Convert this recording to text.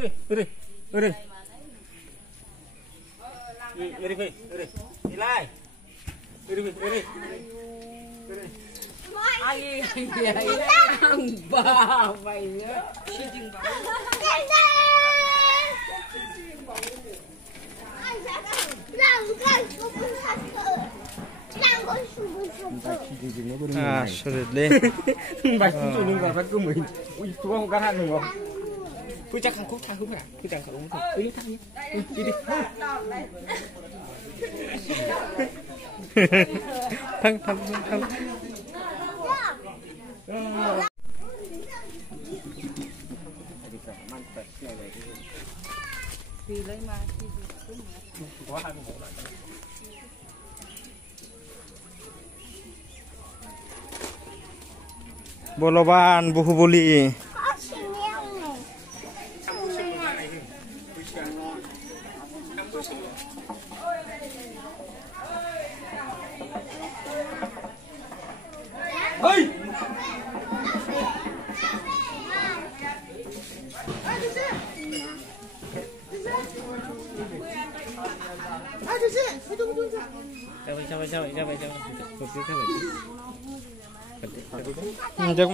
đi đi đi lại đi ai thằng bà mày nhá à sao được lên bạch cũng chủ đừng vào các cơm mình ui chú không cắt hàng không cứ chắc hàng khúc cả cứ chẳng không thôi đi thang nhé đi thăng vì lấy mà Boloban Buhubuli ơi Chắc